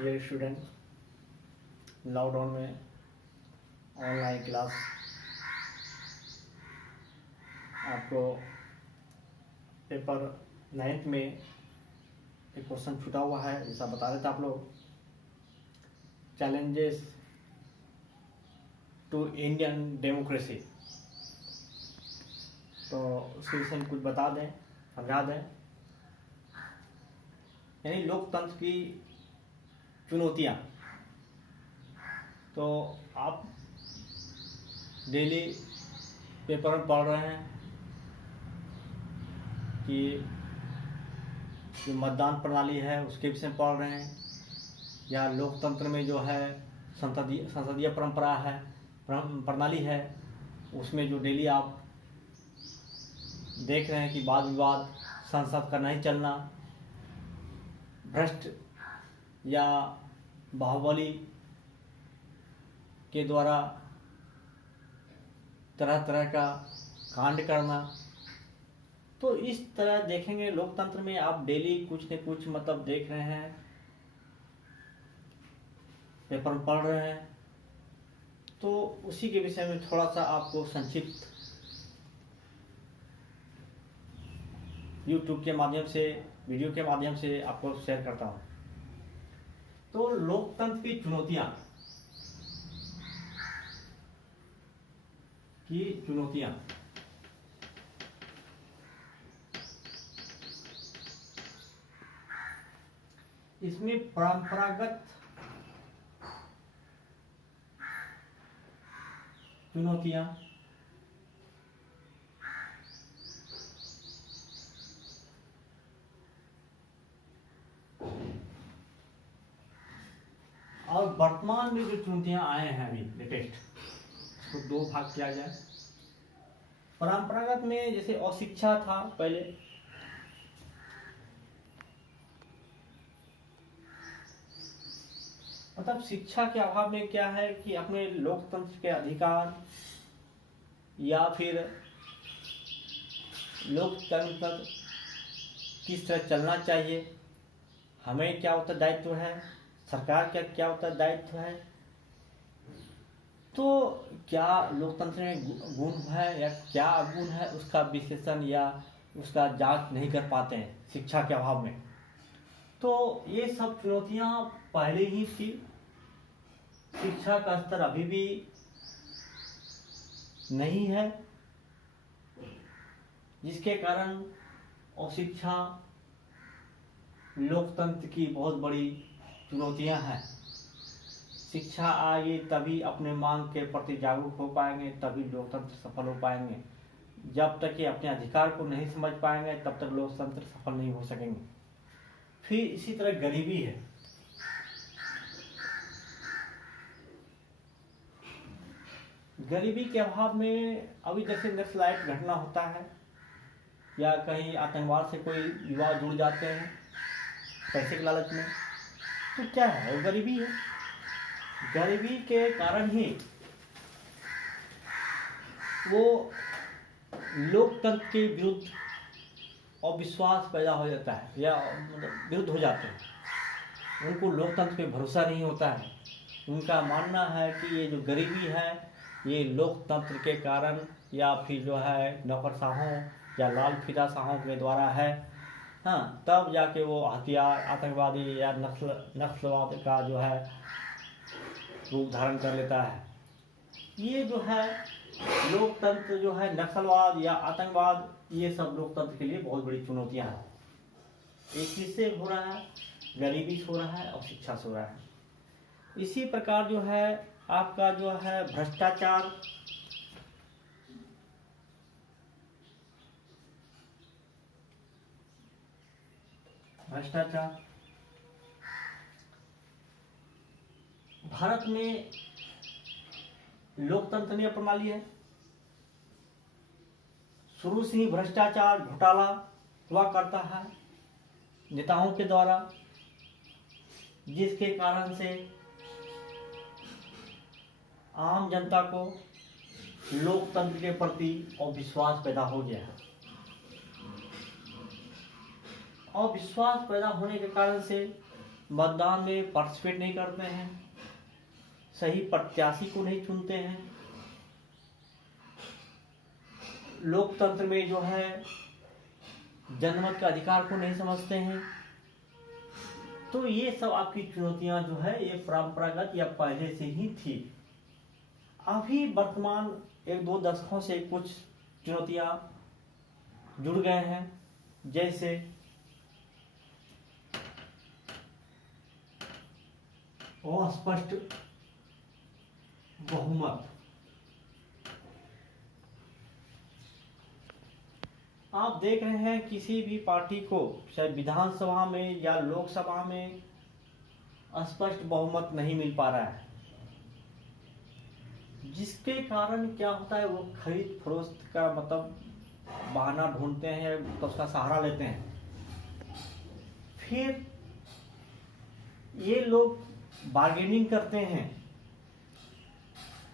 Dear student, lockdown में online class आपको paper 9th में एक क्वेश्चन छूटा हुआ है। जैसा बता रहे थे आप लोग, चैलेंजेस टू इंडियन डेमोक्रेसी, तो उसके विषय में कुछ बता दें, समझा दें। यानी लोकतंत्र की चुनौतियाँ। तो आप डेली पेपर में पढ़ रहे हैं कि जो मतदान प्रणाली है उसके विषय में पढ़ रहे हैं, या लोकतंत्र में जो है संसदीय परंपरा है, प्रणाली है, उसमें जो डेली आप देख रहे हैं कि वाद विवाद संसद का नहीं चलना, भ्रष्ट या बाहुबली के द्वारा तरह तरह का कांड करना। तो इस तरह देखेंगे लोकतंत्र में आप डेली कुछ न कुछ मतलब देख रहे हैं, पेपर में पढ़ रहे हैं। तो उसी के विषय में थोड़ा सा आपको संक्षिप्त YouTube के माध्यम से, वीडियो के माध्यम से आपको शेयर करता हूँ। तो लोकतंत्र की चुनौतियाँ इसमें परंपरागत चुनौतियाँ, और वर्तमान में जो चुनौतियां आए हैं अभी लेटेस्ट, उसको दो भाग किया जाए। परंपरागत में जैसे अशिक्षा था पहले, मतलब शिक्षा के अभाव में क्या है कि अपने लोकतंत्र के अधिकार या फिर लोकतंत्र किस तरह चलना चाहिए, हमें क्या उत्तरदायित्व है, सरकार का क्या उत्तरदायित्व है, तो क्या लोकतंत्र में गुण है या क्या अवगुण है, उसका विश्लेषण या उसका जांच नहीं कर पाते हैं शिक्षा के अभाव में। तो ये सब चुनौतियां पहले ही थी। शिक्षा का स्तर अभी भी नहीं है, जिसके कारण अशिक्षा लोकतंत्र की बहुत बड़ी चुनौतियां हैं। शिक्षा आएगी तभी अपने मांग के प्रति जागरूक हो पाएंगे, तभी लोकतंत्र सफल हो पाएंगे। जब तक कि अपने अधिकार को नहीं समझ पाएंगे तब तक लोकतंत्र सफल नहीं हो सकेंगे। फिर इसी तरह गरीबी है। गरीबी के अभाव में अभी जैसे नक्सलाइट घटना होता है या कहीं आतंकवाद से कोई युवा जुड़ जाते हैं पैसे के लालच में, तो क्या है, वो गरीबी है। गरीबी के कारण ही वो लोकतंत्र के विरुद्ध अविश्वास पैदा हो जाता है या मतलब विरुद्ध हो जाते हैं। उनको लोकतंत्र पे भरोसा नहीं होता है। उनका मानना है कि ये जो गरीबी है ये लोकतंत्र के कारण या फिर जो है नौकरशाहों या लाल फीताशाहों के द्वारा है। हाँ, तब जाके वो हथियार, आतंकवादी या नक्सलवाद का जो है रूप धारण कर लेता है। ये जो है लोकतंत्र जो है, नक्सलवाद या आतंकवाद, ये सब लोकतंत्र के लिए बहुत बड़ी चुनौतियां हैं। एक चीज से हो रहा है, गरीबी से हो रहा है और शिक्षा से हो रहा है। इसी प्रकार जो है आपका जो है भ्रष्टाचार, भारत में लोकतंत्र प्रणाली है, शुरू से ही भ्रष्टाचार, घोटाला हुआ करता है नेताओं के द्वारा, जिसके कारण से आम जनता को लोकतंत्र के प्रति अविश्वास पैदा हो गया है। अविश्वास पैदा होने के कारण से मतदान में पार्टिसिपेट नहीं करते हैं, सही प्रत्याशी को नहीं चुनते हैं, लोकतंत्र में जो है जनमत के अधिकार को नहीं समझते हैं। तो ये सब आपकी चुनौतियां जो है ये परंपरागत या पहले से ही थी। अभी वर्तमान 1-2 दशकों से कुछ चुनौतियां जुड़ गए हैं, जैसे अस्पष्ट बहुमत। आप देख रहे हैं किसी भी पार्टी को चाहे विधानसभा में या लोकसभा में स्पष्ट बहुमत नहीं मिल पा रहा है, जिसके कारण क्या होता है वो खरीद फरोख्त का मतलब बहाना ढूंढते हैं, तो उसका सहारा लेते हैं। फिर ये लोग बार्गेनिंग करते हैं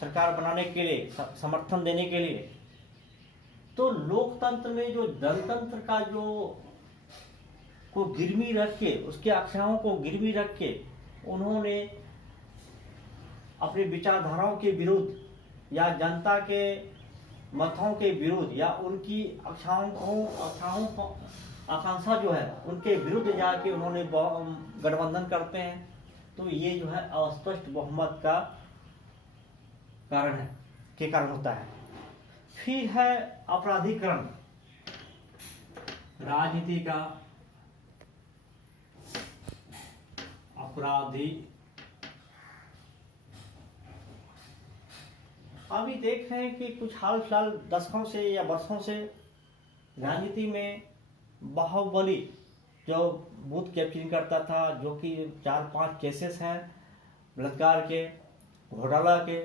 सरकार बनाने के लिए, समर्थन देने के लिए। तो लोकतंत्र में जो जनतंत्र का जो को गिरवी रख के, उसके आख्याओं को गिरवी रख के उन्होंने अपनी विचारधाराओं के विरुद्ध या जनता के मतों के विरुद्ध या उनकी आकांक्षा जो है उनके विरुद्ध जाके उन्होंने गठबंधन करते हैं। तो ये जो है अस्पष्ट बहुमत का कारण होता है। फिर है अपराधीकरण, राजनीति का अपराधी। अभी देख रहे हैं कि कुछ हाल फिलहाल दशकों से या वर्षों से राजनीति में बाहुबली जो बूथ कैप्चरिंग करता था, जो कि 4-5 केसेस हैं बलात्कार के, घोटाला के,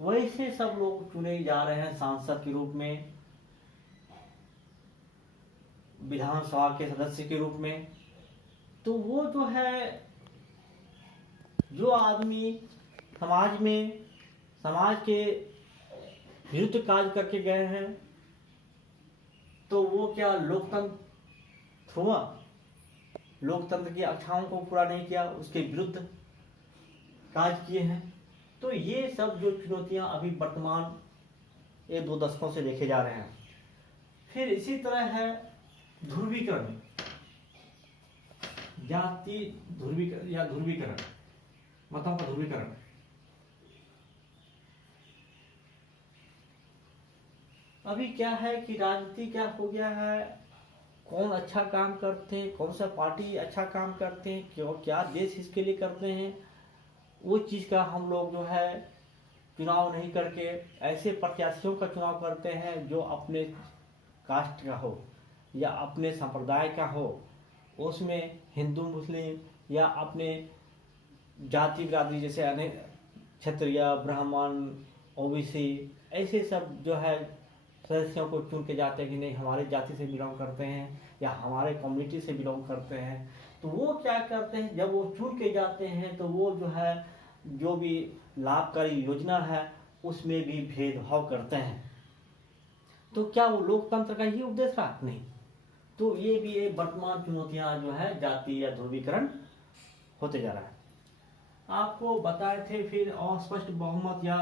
वैसे सब लोग चुने जा रहे हैं सांसद के रूप में, विधानसभा के सदस्य के रूप में। तो वो जो है, जो आदमी समाज के विरुद्ध कार्य करके गए हैं, तो वो क्या लोकतंत्र की आख्याओं को पूरा नहीं किया, उसके विरुद्ध कार्य किए हैं। तो ये सब जो चुनौतियां अभी वर्तमान 1-2 दशकों से देखे जा रहे हैं। फिर इसी तरह है ध्रुवीकरण, जाति ध्रुवीकरण या ध्रुवीकरण, मतों का ध्रुवीकरण। अभी क्या है कि राजनीति क्या हो गया है, कौन अच्छा काम करते हैं, कौन सा पार्टी अच्छा काम करते हैं, क्यों क्या देश इसके लिए करते हैं, वो चीज़ का हम लोग जो है चुनाव नहीं करके ऐसे प्रत्याशियों का चुनाव करते हैं जो अपने कास्ट का हो या अपने संप्रदाय का हो, उसमें हिंदू मुस्लिम या अपने जाति बिरादरी जैसे अनेक क्षत्रिय ब्राह्मण ओबीसी ऐसे सब जो है सदस्यों को चुन के जाते हैं कि नहीं हमारे जाति से बिलोंग करते हैं या हमारे कम्युनिटी से बिलोंग करते हैं। तो वो क्या करते हैं, जब वो चुन के जाते हैं तो वो जो है जो भी लाभकारी योजना है उसमें भी भेदभाव करते हैं। तो क्या वो लोकतंत्र का ही उद्देश्य रहा? नहीं। तो ये भी एक वर्तमान चुनौतियां जो है जाति या ध्रुवीकरण होते जा रहा है। आपको बताए थे फिर अस्पष्ट बहुमत या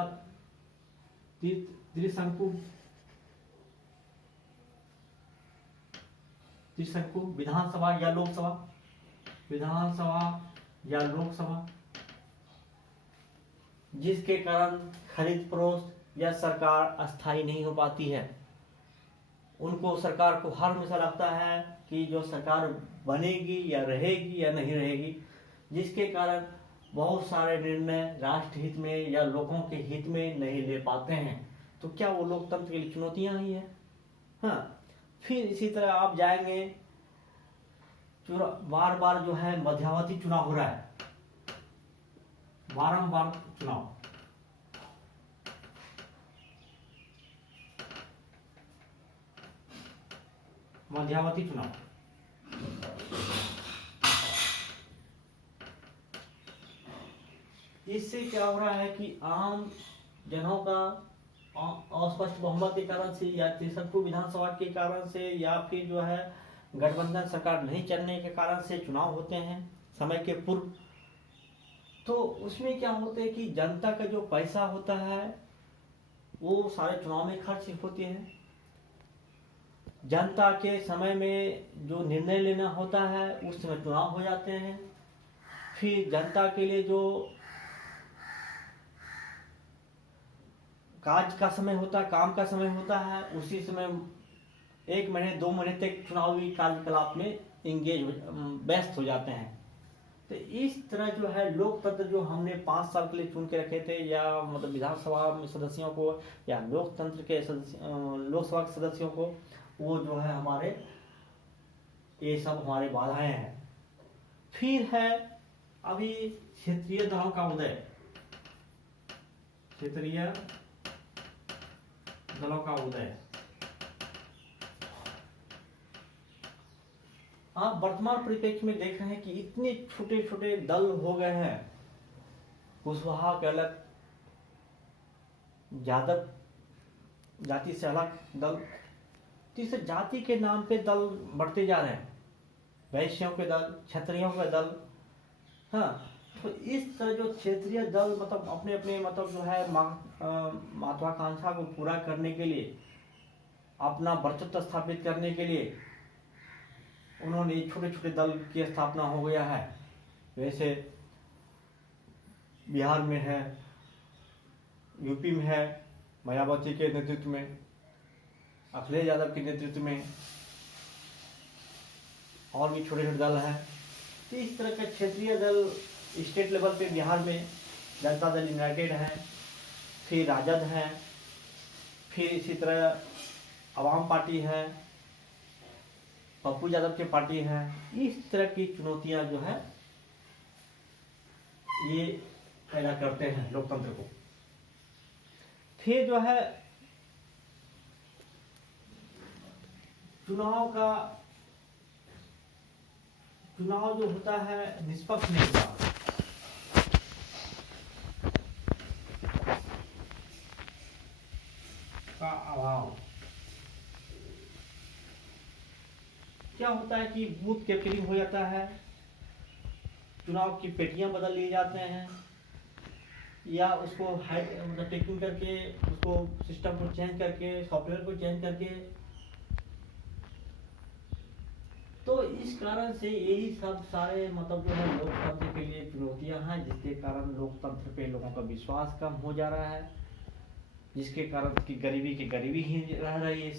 त्रिशंकु विधानसभा या लोकसभा, जिसके कारण खरीद फरोख्त या सरकार अस्थायी नहीं हो पाती है। उनको सरकार को हर हमेशा लगता है कि जो सरकार बनेगी या रहेगी या नहीं रहेगी, जिसके कारण बहुत सारे निर्णय राष्ट्र हित में या लोगों के हित में नहीं ले पाते हैं। तो क्या वो लोकतंत्र की चुनौतियां ही है? हाँ। फिर इसी तरह आप जाएंगे, बार बार जो है मध्यावधि चुनाव हो रहा है, बारंबार चुनाव। मध्यावधि चुनाव इससे क्या हो रहा है कि आम जनों का अस्पष्ट बहुमत के कारण से या त्रिशंकु विधानसभा के कारण से या फिर जो है गठबंधन सरकार नहीं चलने के कारण से चुनाव होते हैं। समय के पूर्व। तो उसमें क्या होता है कि जनता का जो पैसा होता है वो सारे चुनाव में खर्च होते हैं। जनता के समय में जो निर्णय लेना होता है उस समय चुनाव हो जाते हैं। फिर जनता के लिए जो काज का समय होता है, काम का समय होता है, उसी समय 1 महीने 2 महीने तक चुनावी कार्यकलाप में व्यस्त हो जाते हैं। तो इस तरह जो है लोकतंत्र जो हमने 5 साल के लिए चुन के रखे थे, या मतलब विधानसभा में सदस्यों को या लोकतंत्र के लोकसभा के सदस्यों को, वो जो है हमारे ये सब हमारे बाधाएं हैं। फिर है अभी क्षेत्रीय दलों का उदय। क्षेत्रीय दलों का उदय। आप वर्तमान परिप्रेक्ष्य में देख रहे हैं कि इतने छोटे छोटे दल हो गए हैं। कुशवाहा के अलग, यादव जाति से अलग दल, तो इस जाति के नाम पे दल बढ़ते जा रहे हैं। वैश्यों के दल, क्षत्रियों के दल। हाँ, तो इस तरह जो क्षेत्रीय दल मतलब अपने अपने मतलब जो है महत्वाकांक्षा को पूरा करने के लिए, अपना वर्चस्व स्थापित करने के लिए उन्होंने छोटे छोटे दल की स्थापना हो गया है। वैसे बिहार में है, यूपी में है, मायावती के नेतृत्व में, अखिलेश यादव के नेतृत्व में, और भी छोटे छोटे दल हैं। तो इस तरह के क्षेत्रीय दल स्टेट लेवल पे बिहार में जनता दल यूनाइटेड है, फिर राजद है, फिर इसी तरह आवाम पार्टी है, पप्पू यादव की पार्टी है। इस तरह की चुनौतियां जो है ये पैदा करते हैं लोकतंत्र को। फिर जो है चुनाव जो होता है निष्पक्ष नहीं होता। का अभाव। क्या होता है कि बूथ कैप्चरिंग हो जाता है, चुनाव की पेटियां बदल लिए जाते हैं, या उसको मतलब टेकिंग करके उसको सिस्टम को चेंज करके, सॉफ्टवेयर को चेंज करके। तो इस कारण से यही सब सारे मतलब जो है लोकतंत्र के लिए चुनौतियां हैं, जिसके कारण लोकतंत्र पे लोगों का विश्वास कम हो जा रहा है, जिसके कारण की गरीबी ही रह रही है,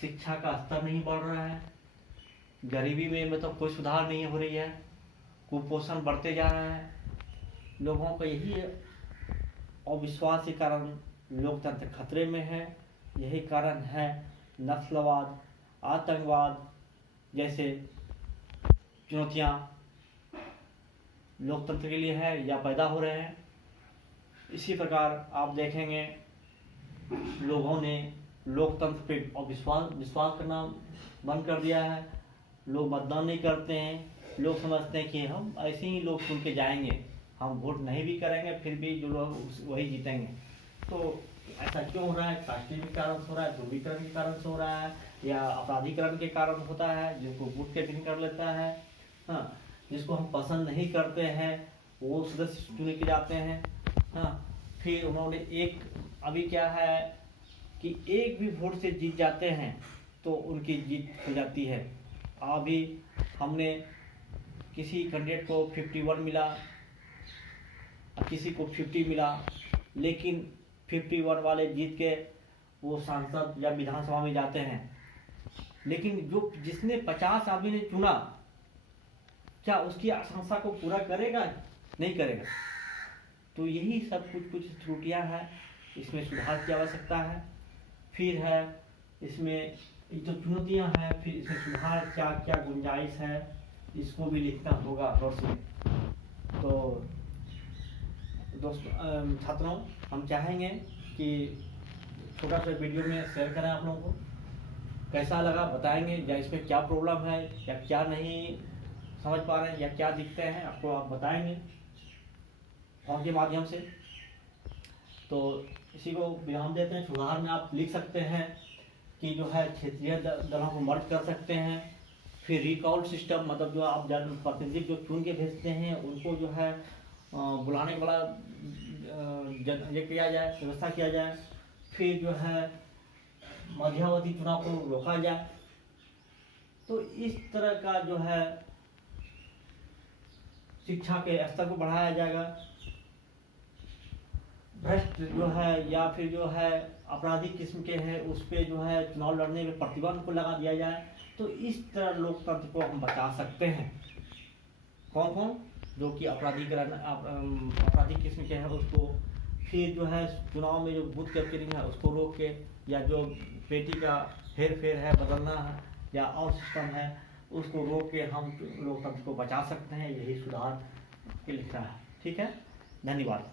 शिक्षा का स्तर नहीं बढ़ रहा है, गरीबी में मतलब कोई सुधार नहीं हो रही है, कुपोषण बढ़ते जा रहा है। लोगों का यही अविश्वास के कारण लोकतंत्र खतरे में है। यही कारण है नस्लवाद, आतंकवाद जैसे चुनौतियां लोकतंत्र के लिए है या पैदा हो रहे हैं। इसी प्रकार आप देखेंगे लोगों ने लोकतंत्र पे विश्वास करना बंद कर दिया है। लोग मतदान नहीं करते हैं। लोग समझते हैं कि हम ऐसे ही लोग चुन के जाएंगे, हम वोट नहीं भी करेंगे फिर भी जो लोग वही जीतेंगे। तो ऐसा क्यों हो रहा है? कास्टिंग के कारण हो रहा है, ध्रुवीकरण के कारण से हो रहा है, या अपराधीकरण के कारण होता है, जिसको वोट कैपिंग कर लेता है। हाँ, जिसको हम पसंद नहीं करते हैं वो सदस्य चुने के जाते हैं। हाँ, फिर उन्होंने अभी क्या है कि एक भी वोट से जीत जाते हैं तो उनकी जीत हो जाती है। अभी हमने किसी कैंडिडेट को 51 मिला, किसी को 50 मिला, लेकिन 51 वाले जीत के वो सांसद या विधानसभा में जाते हैं। लेकिन जिसने 50 आदमी ने चुना, क्या उसकी आकांक्षा को पूरा करेगा? नहीं करेगा। तो यही सब कुछ त्रुटियां हैं, इसमें सुधार की आवश्यकता है। फिर है इसमें जो चुनौतियां हैं, फिर इसमें सुधार क्या क्या गुंजाइश है, इसको भी लिखना होगा नोट्स में। तो दोस्तों, छात्रों, हम चाहेंगे कि छोटा सा वीडियो में शेयर करें आप लोगों को। कैसा लगा बताएंगे, या इसमें क्या प्रॉब्लम है या क्या नहीं समझ पा रहे हैं या क्या दिखते हैं आपको, आप बताएंगे फॉर्म के माध्यम से। तो इसी को विराम देते हैं। सुधार में आप लिख सकते हैं कि जो है क्षेत्रीय दलों को मर्ज कर सकते हैं। फिर रिकॉल सिस्टम, मतलब जो आप प्रतिनिधि जो चुन के भेजते हैं उनको जो है बुलाने वाला ये किया जाए, व्यवस्था किया जाए। फिर जो है मध्यावधि चुनाव को रोका जाए। तो इस तरह का जो है शिक्षा के स्तर को बढ़ाया जाएगा। भ्रष्ट जो है या फिर जो है आपराधिक किस्म के हैं उस पर जो है चुनाव लड़ने में प्रतिबंध को लगा दिया जाए। तो इस तरह लोकतंत्र को हम बचा सकते हैं। कौन कौन? जो कि आपराधिक किस्म के हैं उसको, फिर जो है चुनाव में जो बूथ कैप्चरिंग है उसको रोक के, या जो पेटी का हेर फेर है बदलना है या और सिस्टम है उसको रोक के हम लोकतंत्र को बचा सकते हैं। यही सुधार के लिखा है। ठीक है, धन्यवाद।